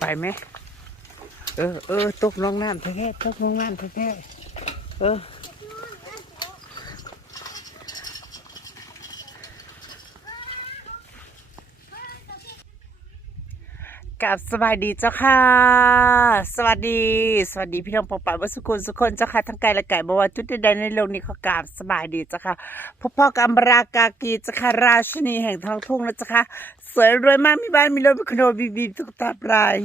ไปไหมเออเออตกลงน้ำแท้ๆตกลงน้ำแท้ๆเออ กับสบายดีเจ้าค่ะ สวัสดี สวัสดีพี่น้องปองป่าวัสุกุลสุคนเจ้าค่ะทั้งไกลและไก่บว่าจุดใดในโลกนี้เขากราบสบายดีเจ้าค่ะพ่อพ่อกัมรากากีเจ้าค่ะราชนีแห่งท้องทุ่งนะเจ้าค่ะสวยรวยมากมีบ้านมีรถมีคอนโดบีบีทุกตาปลาย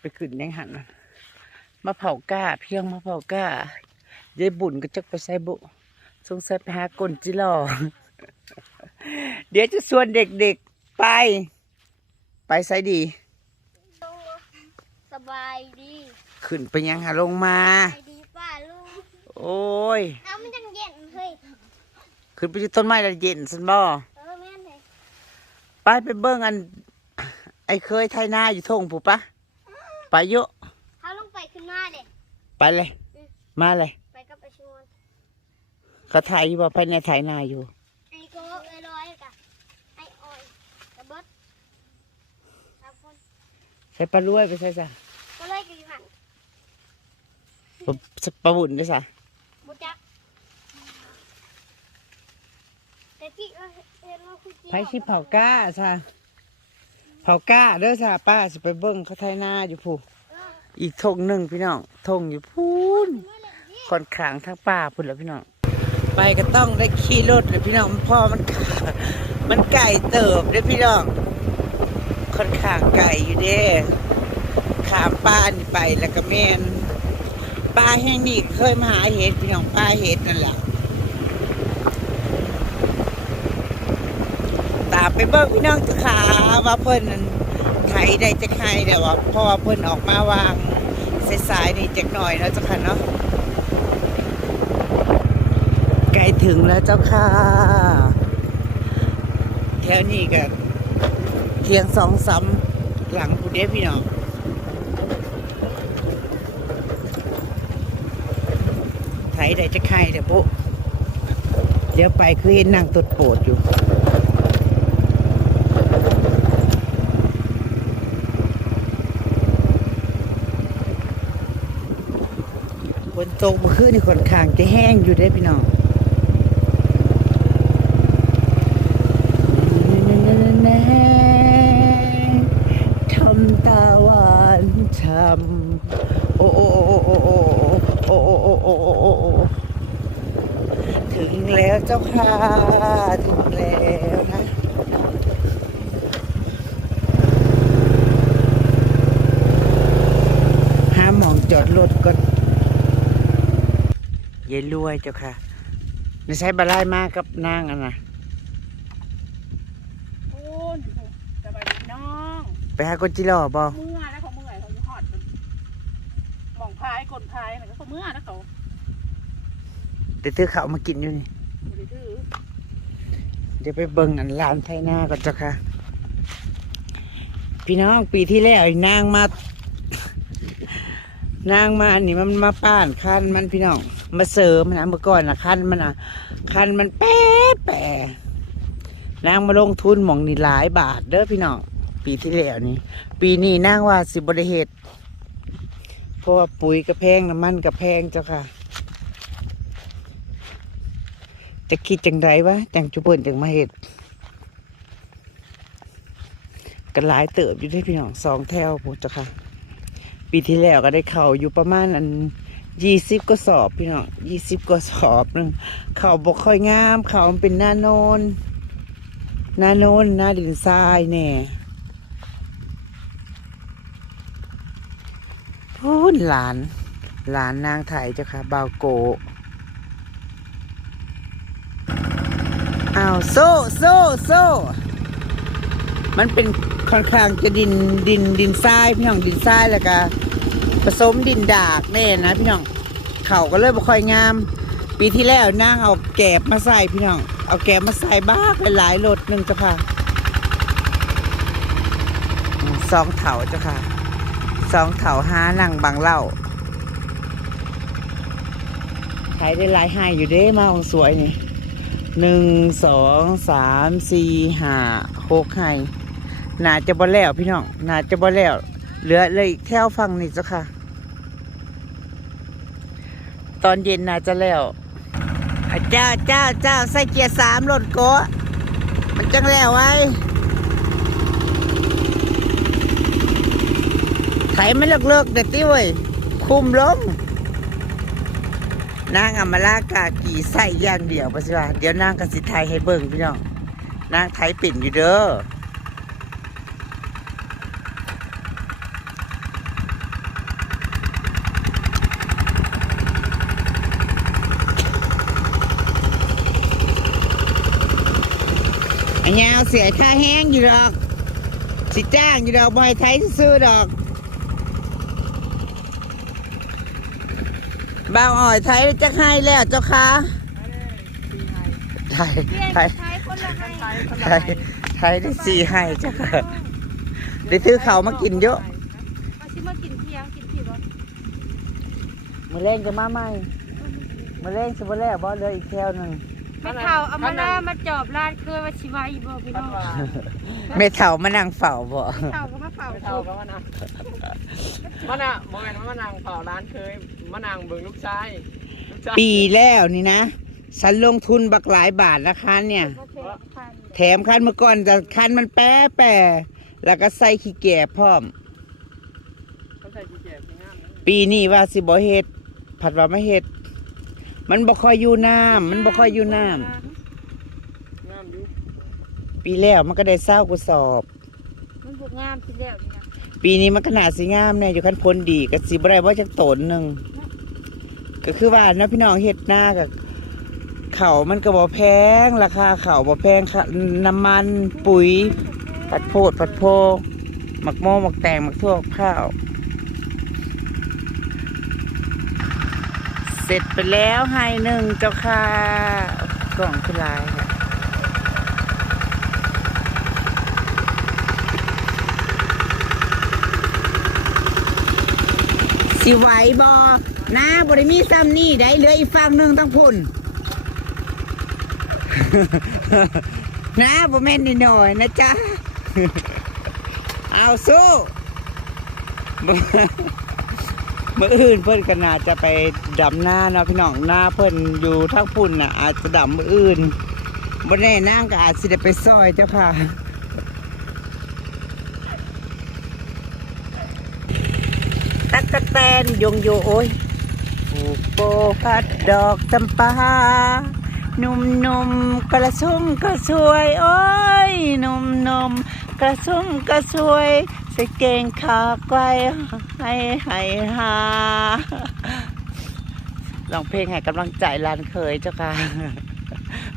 ไปขึ้นยังหันน่ะมาเผาก้า เพียงมาเผาก้ายายบุญก็จักไปใส่บุสงสัยไปหากลจิหลอเดี๋ยวจะชวนเด็กๆ ไป ไปใส่ดี สบายดีขึ้นไปยังหาลงมา สบายดีป้าลุงโอ้ย เอามันจังเย็นเฮ้ยขึ้นไปที่ต้นไม้แล้วเย็นสันบ่เออแม่นเลยไปไปเบิ่งอัน ไอ้เคยไทยนาอยู่ทงผูปะไปเยอะเขาลงไปขึ้นมาเด็ไปเลย มาเลยไปกับไปชวนเขาถ่ายอยู่ว่าไปในถ่ายนาอยู่ ไอ้โก้ไอ้ร้อยกับไอ้ออยกับเบิร์ดสามคน ใส่ปลารวยไปใส่ซะก็เลยกี่หันปลาปลาบุญด้วยซะบุจักแต่ที่เราเห็นเราคือไผสิเผาก้าซะเผาก้าเด้อซะป้าสิไปเบิ่งเขาไทยนาอยู่ผู้เอออีกทงหนึ่งพี่น้องทงอยู่พูนเมื่อไหร่นี่ค่อนข้างทั้งป่าพุ่นแล้วพี่น้องไปก็ต้องได้ขี่รถเลยพี่น้องมันพ่อมันขามันไก่เติบเด้อพี่น้อง ค่อนข้างไก่อยู่เด้ขามป้านไปแล้วก็แม่นป้าแห่งนี้เคยมาหาเห็ดพี่น้องป้าเห็ดนั่นแหละตามไปเบิ่งพี่น้องจะขาว่าเพิ่นไถได้จะใครเดี๋ยวว่าเพราะว่าเพิ่นออกมาวางสายๆนี่จักหน่อยเนาะเจ้าค่ะเนาะใกล้ถึงแล้วเจ้าค่ะแถวนี้ก็ เพียงสองซ้ำหลังผู้เด้พี่น้องไถได้จะใครเดี๋ยวปุ๊เดี๋ยวไปคือเห็นนางตดโปดอยู่ฝนตกเมื่อคืนนี่ค่อนข้างจะแห้งอยู่ได้พี่น้องทำตาหวาน ช้ำโอ้โอ้โอ้โอ้โอ้โอ้โอ้โอ้โอ้โอ้โอ้โอ้ถึงแล้วเจ้าค่ะ ถึงแล้วนะหาหมองจอดรถก่อนยายรวยเจ้าค่ะไม่ใช่บาลายมากับนางอันน่ะโอ้ยสบายดีน้องไปหาคนจิรอบ่เมื่อแล้วเขาเมื่อยเขาอยู่หอดมันหมองพายกลพายอะไรก็เขาเมื่อแล้วเขา แต่เธอเขาวมากินอยู่นี่ เดี๋ยวไปเบิ่งอันลานไทยนาก่อนจ้าค่ะ พี่น้องปีที่แล้วไอ้นางมานางมาอันนี้มันมาป้านคันมันพี่น้องมาเสริมนะเมื่อก่อนนะคันมันอะคันมันแป๊ะแปะนางมาลงทุนหมองนี่หลายบาทเด้อพี่น้องปีที่แล้วนี่ปีนี้นางว่าสิบริเหตุเพราะว่าปุ๋ยกระแพงน้ำมันกระแพงเจ้าค่ะ จะคิดจังไรวะจังจุเปิ่นจังมาเห็ดกันหลายเติบอยู่ได้พี่น้องสองแถวผมเจ้าค่ะ ปีที่แล้วก็ได้เข่าอยู่ประมาณอันยี่สิบก็สอบพี่น้องยี่สิบก็สอบนึงเข่าบกค่อยงาม เข่ามันเป็นหน้าโนนหน้าโนนหน้าดินทรายแน่พูนหลาน หลานนางไทยเจ้าค่ะบาวโก อ้าวโซ่โซ่โซ่มันเป็นค่อนข้างจะดินดินดินทรายพี่น้องดินทรายแล้วก็ผสมดินดากแน่นะพี่น้องเขาก็เลยบ่ค่อยงาม ปีที่แล้วนางเอาแกบมาใส่พี่น้อง เอาแกบมาใส่บ้ากหลายรถหนึ่งจ้าค่ะสองเถาจ้าค่ะสองเถาห้านั่งบางเล่าใช้ได้หลายห้อยู่เด้มาของสวยนี่ หนึ่งสองสามสี่ห้าหกไห้น่าจะบ่แล้วพี่น้องน่าจะบ่แล้ว เหลือเลยแถวฝั่งนี้เจ้าค่ะ ตอนเย็นน่าจะแล้วเจ้าเจ้าเจ้าใส่เกียร์สามรถโกะมันจังแล้วไว้ไถไม่เลิกเลิกเด็ดที่เว้ยคุมลง นางอำมาลากากีใส่ย่างเดียวปะสิว่าเดี๋ยวนางกสิไทยให้เบิ่งพี่น้องนางไทยปิ่นอยู่เด้อไอ้ยาวเสียค่าแห้งอยู่ดอก สิจ้างอยู่ดอกบอยไทยซื้อดอก บ่าวอ่อยไทยจะให้แล้วเจ้าค่ะไทยเรียนไทยใช้คนละให้ไทยคนไทละยไทยได้สี่ให้เจ้าค่ะได้ซื้อเขาวมากินเยอะมาชิมากินเที่ยงกินที่บ่มือเล่นก็มาใหม่มือเล่นสิบ่แล้วบ่เหลืออีกแถวหนึง ไม่เท่าเอามาหน้ามาจอบร้านเคยว่าชิวาอีบ่พี่น้องไม่เท่ามานั่งเฝ้าบ่เท่าก็มาเฝ้าไม่เท่ากับมะนาวมะนาวโมเมนต์มะนาวเผาร้านเคยมะนาวเบิ่งลูกชายลูกชายปีแล้วนี่นะฉันลงทุนบักหลายบาทนะคะเนี่ยโอเคพันแถมคันเมื่อก่อนจะคันมันแป๊ะแปะแล้วก็ใส่ขี้แก่พร้อมเขาใส่จีเจ็บงามนะปีนี้ว่าสิบ่เฮ็ดผัดว่าไม่เฮ็ด มันบ่ค่อยอยู่น้ำมันบ่ค่อยอยู่น้งามอยู่ำปีแล้วมันก็ได้เศร้ากูสอบ มันบุกงามทีเดียวนี่นะปีนี้มันขนาดสิงามแน่อยู่คันพ้นดีก็สิบ่ได้ว่าจักตนหนึงก็คือว่าเนาะพี่น้องเฮ็ดหน้ากับเขาวมันก็บ่แพง ราคาเขาวบ่แพงค่ะน้ำมันปุ๋ย ปัดโพดปัดโพหมักโมหมักแตงหมักทั่วข้าว สร็จไปแล้วให้หนึ่งเจ้าค่ะกล่องคือลายค่ะสิไหวบอนะบริมีซ้ำนี่ได้เหลืออีกฝั่งหนึ่งต้องพุ่น นะบ่แม่นนิดหน่อยนะจ๊ะ เอาสู้ มื่อมื่อื่นเพิ่นก็น่าจะไปดำหน้าเนาะพี่น้องหน้าเพิ่นอยู่ทั้งพุ่นน่ะ อาจจะดำมื่ออื่นบ่แน่นางก็อาจสิได้ไปซอยเจ้าค่ะตักกะแตนยงโยโอ้ยปลูกโปพัดดอกจำปาหนุ่มนมๆกระซุ่มกระสวย โอ้ยหนุ่มนมๆกระซุ่มกระสวย เก่งขาไกลให้ให้หาลองเพลงให้กำลังใจลานเคยเจ้าค่ะ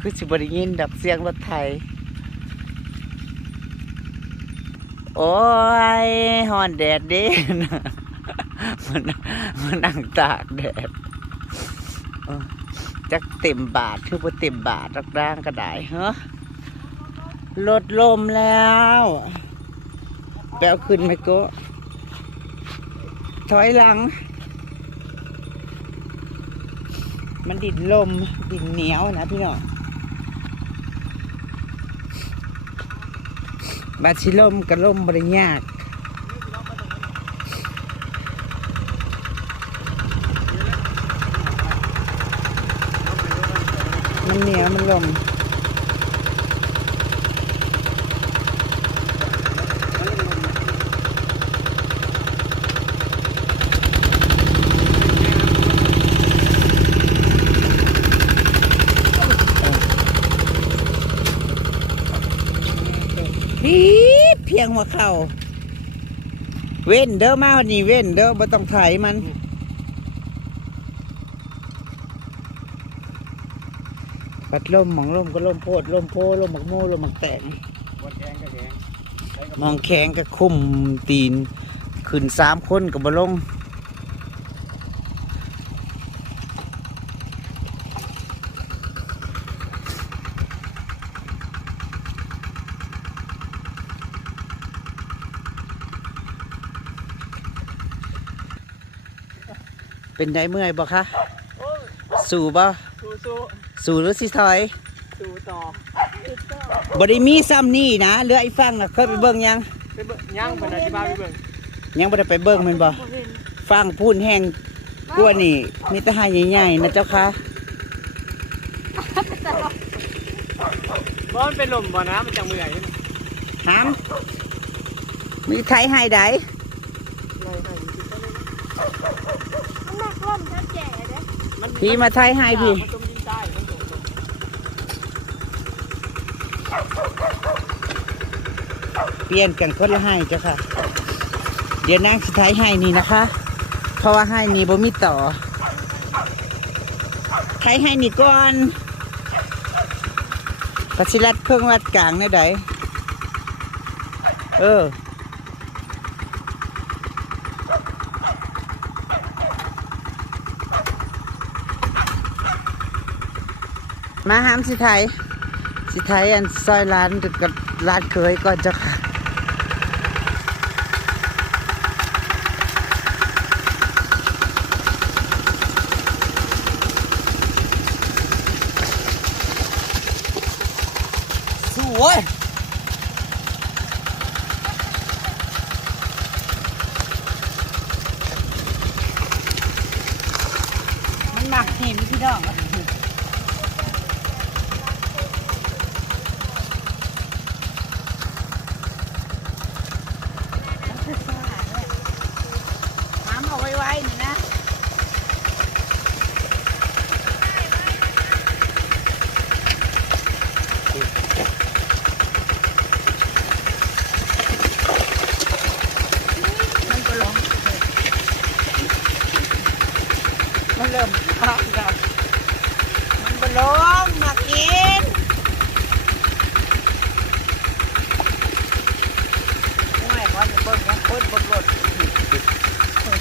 คือสิบได้ยินดับเสียงรถไทย โอ้ยฮอนแดดเด้นมันมันนั่งตากแดดจักเต็มบาทคือบ่เต็มบาทรักร่างก็ได้เฮ้อลดลมแล้ว แปลวขึ้นไหมโก็ถอยหลัง มันดินลม ดินเหนียวนะพี่น้องบาดชิลมกับลมบริยากมันเหนียวมันลม ปี๊ดเพี ยงหัวเข่า เว้นเด้อมาวันนี้เว้นเด้อบ่ต้องไถมัน ปัดลมหมองลมก็ลมโพดลมโพลมหมักโมลมหมักแตงบดแกงกับแกงใช้กับมองแข็งก็คุมตีน ขึ้นสามคนกับบลง เป็นได้เมื่อยบ่คะโอ้ยสู่บ่สู้สู้สู่หรือสิถอยสู้ต่อบ่ได้มีซ้ำนี่นะเรือไอ้ฟังนะเคยไปเบิ่งยังเเบิ่งย่างเพิ่นอธิบายไปเบิ่งยังบ่ได้ไปเบิ่งแมันบ่ฟังพูนแห้งกลัวนี่มีแต่หายใหญ่ๆนะเจ้าค่ะบ่มันเป็นลมบ่นะมันจังเมื่อยนี่น้ำมีไทยให้ได้มัน มาคล่อมชัดแจ๋เด้อมันพี่มาไทยให้พี่ มันจมดินใต้มันจมลงเปลี่ยนกันคนละให้เจ้าค่ะ เดี๋ยวนางสิไทยให้นี่นะคะ เพราะว่าให้นี่บ่มีต่อไทยให้นี่ก่อนปัชิรัดเพิ่งวัดกลางได้ไดเออ มาหามสิไทยสิไทยอันซอยร้านกับร้านเคยก่อนเจ้าค่ะ สวยมันหมักเห็นพี่น้อง น้ำเอาไว้ไว้นี่นะ มันก็ลงมันเริ่มพักแล้วมันก็ลงมากินไม่ว่าจะเบิ่ง ของคนบนรถ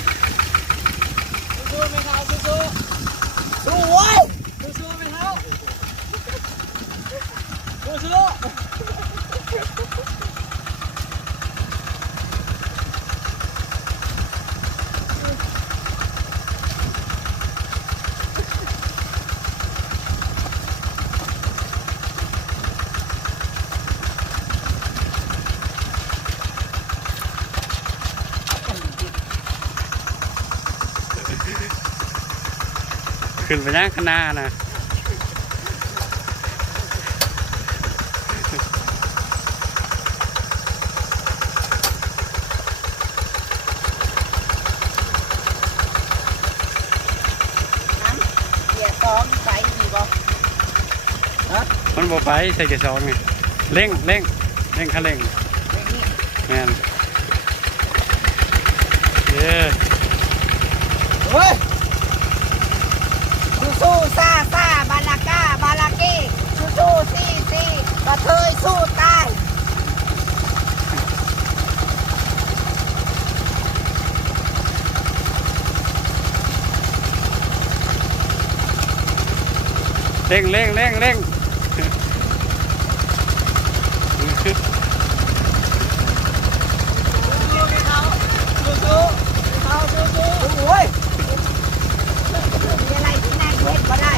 สู้ๆไหมครับสู้ ดูเว้ย ๆสู้ๆไหมครับสู้ๆ ขึ้นไปย่างข้างหน้านะน้ำเสียซ้อมใส่ดีบ่มันบ่ไปใส่เกสรไงเร่งเร่งเร่งคันเร่งอย่างนี้แม่นเย้ เฮ้ยสู้สู้ซ่าซ่าบาลาก้าบาลาเก้สู้สู้ซี่ซี่ กระเทยสู้ตายเร่งเร่งเร่งเร่ง โอ้ยมีอะไรที่นายเฮ็ดก็ได้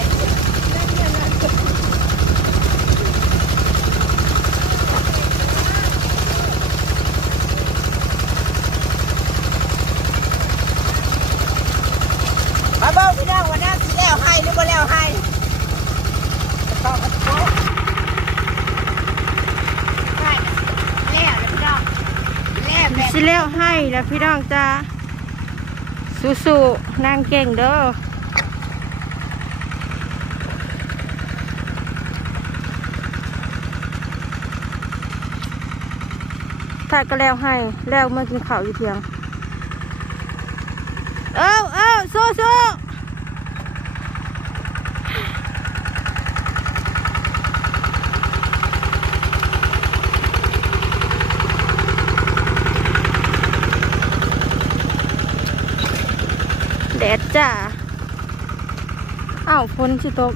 มาเบ้าพี่น้องวันนั้นสิแล้วให้หรือบ่แล้วให้ต้องกระโดด ใช่แล้วเดี๋ยวพี่น้องแล้วแบบ สิเลี้ยว้พี่น้องจ้าสู้ๆนางเก่งเด้อถ้าก็แล้วให้แล้วเมื่อกินข้าวอยู่เพียง เอ้าเอ้าสู้สู้แดด จ้าอ้าวฝนสิตก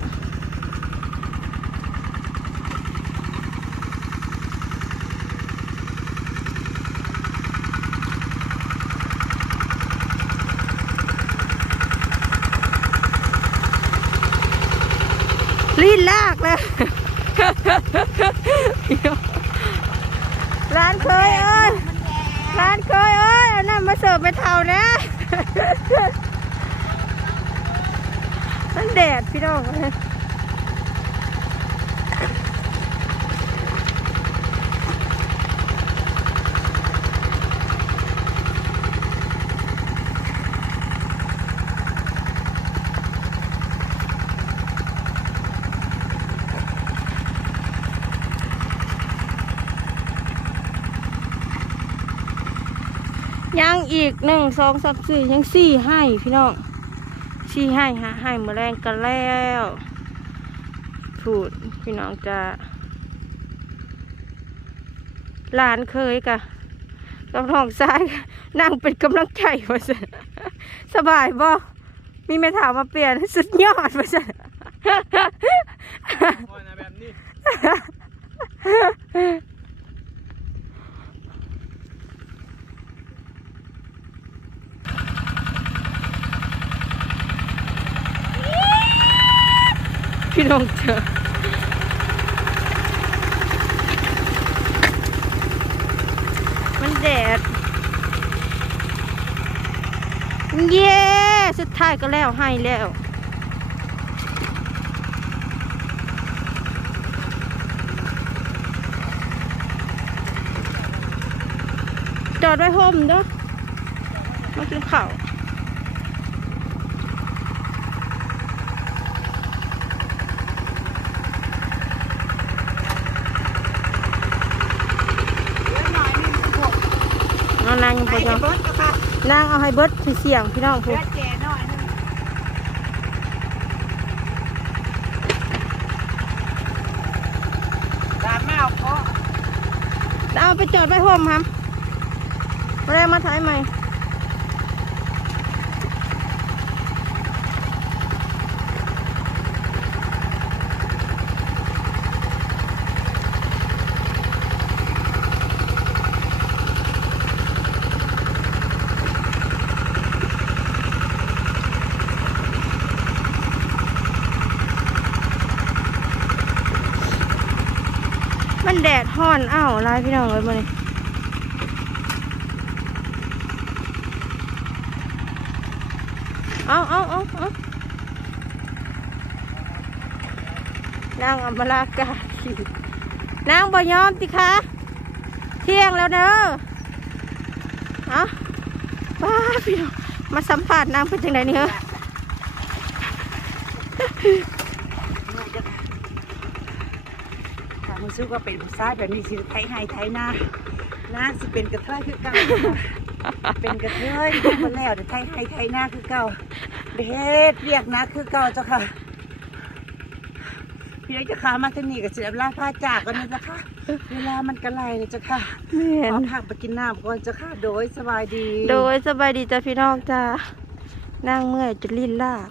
ลีนลากเลย ร้านเคยเอ้ยมันแดงสิร์ฟไปเท่านะ มันแดดพี่น้องยังอีกหนึ่งสองสามสี่ยังสี่ให้พี่น้อง สี่ให้หาให้เมื่อแรงกันแล้วพูดพี่น้องจะหลานเคยกะกับน้องซ้ายกะนั่งเป็นกำลังใจว่าสิสบายบ่มีแม่ถามมาเปลี่ยนสุดยอดว่าสิโอ้ยนะแบบนี้ พี่น้องเจอมันแดด เย้ สุดท้ายก็แล้วให้แล้วจอดไว้ห่มเด้อมากินข้าว เอานาง ยังบ่ยอมนางเอาให้เบิดที่เสียงพี่น้องพูดแก่หน่อยนึงตามแมวเพาะเอาไปจอดไว้ห่มครับมาได้มาถ่ายใหม่ มันแดดฮ้อนอ้าวลายพี่น้องเลยมาเลยเอาเอาเอาเอานางอมรากาขี่นางบ่ยอมติคะ เที่ยงแล้วเด้อเอาป้าพี่น้องมาสัมผัสนางเป็นจังไดนี่เหรอ ถ้ามึง สู้ก็เป็นผู้ชายแบบนี้สิไทยให้ไทยหน้าหน้าสิเป็นกระเทยคือเก่าเป็นกระเทยคนแล้วแต่ไทยให้ไทยหน้าคือเก่าเด็ดเรียกนะคือเก่าเจ้าค่ะพี่เล็กจะขามาที่นี่กับเสียลาผ้าจากกันนะเจ้าค่ะ เวลามันกระไรเลยเจ้าค่ะแม่นขอผักไปกินน้ำก่อนเจ้าค่ะโดยสบายดี โดยสบายดีจ้ะพี่น้องจ้านั่งเมื่อยจะลิ้นลาก